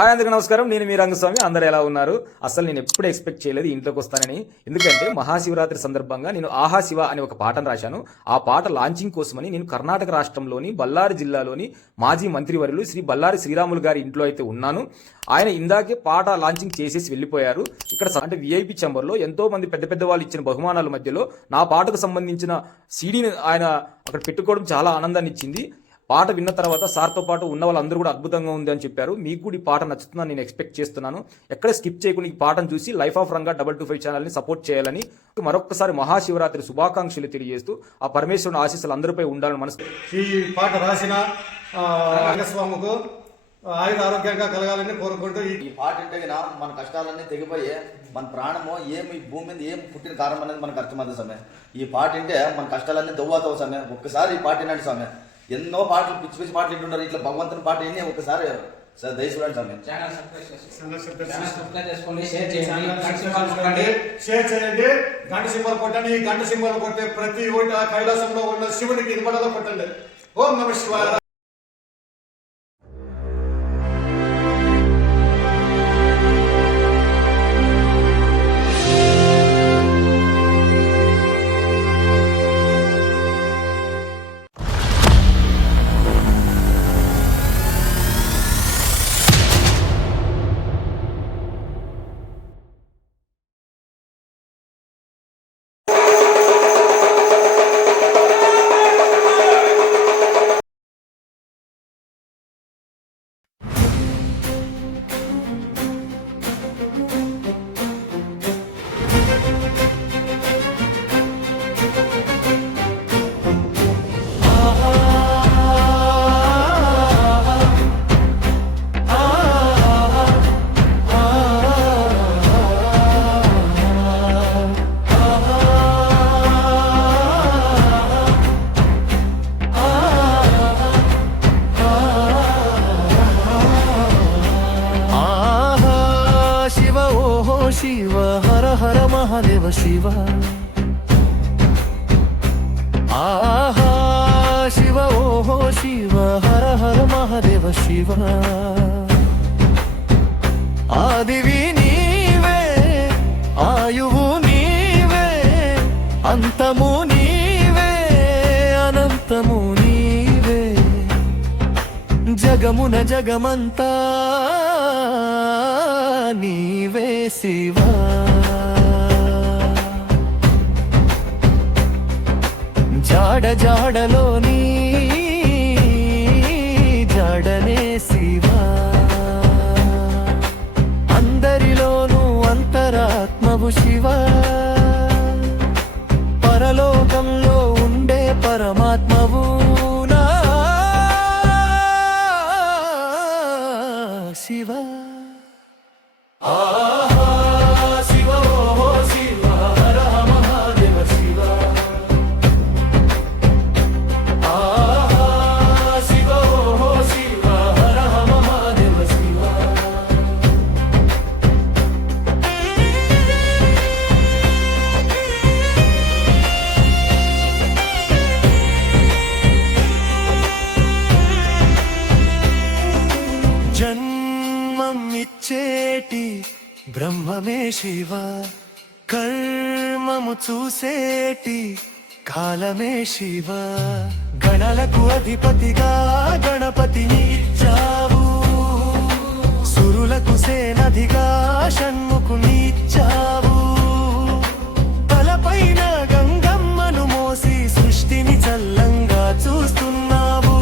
Hi అందరికీ నమస్కారం. నేను మీ రంగస్వామి. అందరు ఎలా ఉన్నారు? అసలు నేను ఎప్పుడు ఎక్స్పెక్ట్ చేయలేదు ఇంట్లోకి వస్తానని. ఎందుకంటే మహాశివరాత్రి సందర్భంగా నేను ఆహా శివ అనే ఒక పాటను రాశాను. ఆ పాట లాంచింగ్ కోసమని నేను కర్ణాటక రాష్ట్రంలోని బళ్ళారి జిల్లాలోని మాజీ మంత్రివర్యులు శ్రీ బళ్ళారి శ్రీరాములు గారి ఇంట్లో అయితే ఉన్నాను. ఆయన ఇందాకే పాట లాంచింగ్ చేసేసి వెళ్ళిపోయారు. ఇక్కడ అంటే విఐపి ఛాంబర్లో ఎంతో మంది పెద్ద పెద్ద వాళ్ళు ఇచ్చిన బహుమానాల మధ్యలో నా పాటకు సంబంధించిన సీడీని ఆయన అక్కడ పెట్టుకోవడం చాలా ఆనందాన్ని ఇచ్చింది. పాట విన్న తర్వాత సార్తో పాటు ఉన్న వాళ్ళందరూ కూడా అద్భుతంగా ఉంది అని చెప్పారు. మీకు కూడా ఈ పాట నచ్చుతుందని నేను ఎక్స్పెక్ట్ చేస్తున్నాను. ఎక్కడ స్కిప్ చేయకుండా ఈ పాటను చూసి లైఫ్ ఆఫ్ రంగా 225 ఛానల్ని సపోర్ట్ చేయాలని మరొకసారి మహాశివరాత్రి శుభాకాంక్షలు తెలియజేస్తూ ఆ పరమేశ్వరుని ఆశీస్సులు అందరిపై ఉండాలని మనసు. ఈ పాట రాసిన రంగస్వామికు ఆయుధ ఆరోగ్యంగా కలగాలని కోరుకుంటూ ఈ పాట అంటే మన కష్టాలన్నీ తెగిపోయే మన ప్రాణము ఏమి భూమి మీద ఏం పుట్టిన కారణం అనేది మనకు అర్థమవుతుంది స్వామి. ఈ పాట అంటే మన కష్టాలన్నీ దొవ్వతావు స్వామి. ఒక్కసారి ఈ పాట వినండి స్వామి. ఎన్నో పాటలు పిచ్చి పిచ్చి పాటలు వింటున్నారు. ఇట్లా భగవంతుని పాట విని ఒక్కసారి దయ చూడండి స్వామి. షేర్ చేయండి, గంట సింబల్ కొట్టండి. ఈ గంట సింబల్ కొట్టే ప్రతి ఓట కైలాసంలో ఉన్న శివుడికి ఇనుమడలో కొట్టండి. ఓం నమ శివాయ. शिव हर हर महादेव शिव आहा शिव ओहो शिव हर हर महादेव शिव आदिवी नीवे आयुवु नीवे अंतमु नीवे अनंतमु नीवे जगमुन जगमंता నీవే శివా జాడ జాడలోని జాడనే శివా అందరిలోనూ అంతరాత్మవు శివా పరలోకంలో ఉండే పరమాత్మవు నా శివా. జన్మమిచ్చేటి బ్రహ్మమే శివ కర్మము చూసేటి కాలమే శివ గణలకు అధిపతిగా గణపతిని ఇచ్చావు సురులకు సేనధిగా షణ్ముఖుని ఇచ్చావు తలపైన గంగమ్మను మోసి సృష్టిని చల్లంగా చూస్తున్నావు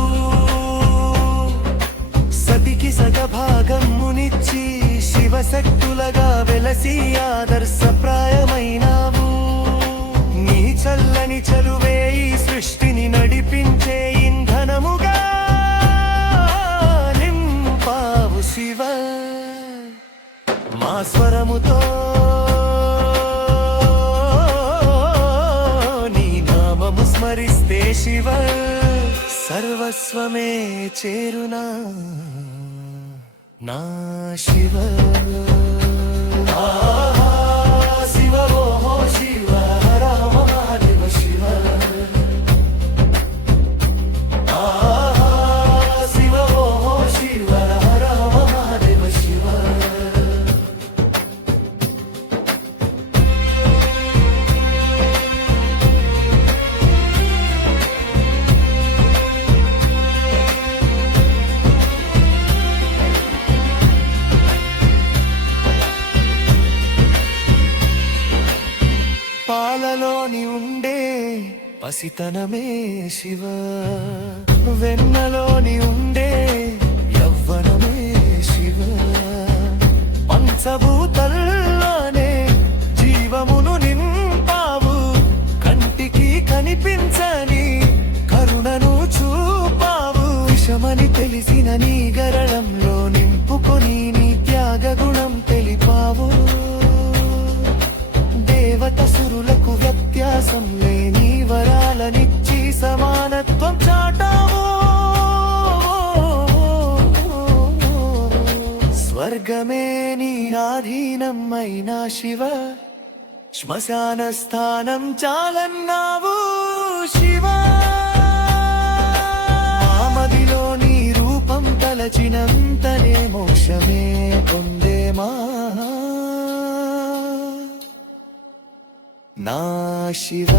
సతికి సగభాగమునిచ్చి శివశక్తులగా వెలసి ఆదర్శప్రాయమైనావు నీ చల్లని చలువే ఈ సృష్టిని నడిపించే ఇంధనముగా నింపావు శివ మా స్వరముతో నీ నామము స్మరిస్తే శివ సర్వస్వమే చేరునా నా శివ. శివ ఓహో శివ హర మహాదేవ శివ శివ ఓహో శివ హర మహాదేవ శివ పసితనమే శివ వెన్నలోని ఉండే యవ్వనమే శివ పంచభూతల్లోనే జీవమును నింపావు కంటికి కనిపించని కరుణను చూపావు విషమని తెలిసిన నీ గరళంలో నింపుకొని నీ త్యాగ గుణం తెలిపావు దేవత సురులకు వ్యత్యాసం లేని వరాలనిచ్చి సమానత్వం చాటావు స్వర్గమే నీ ఆధీనమైనా శివ శ్మశాన స్థానం చాలన్నావు శివ ఆమదిలో నీ రూపం తలచినంతనే మోక్షమే పొందేమా నా శివ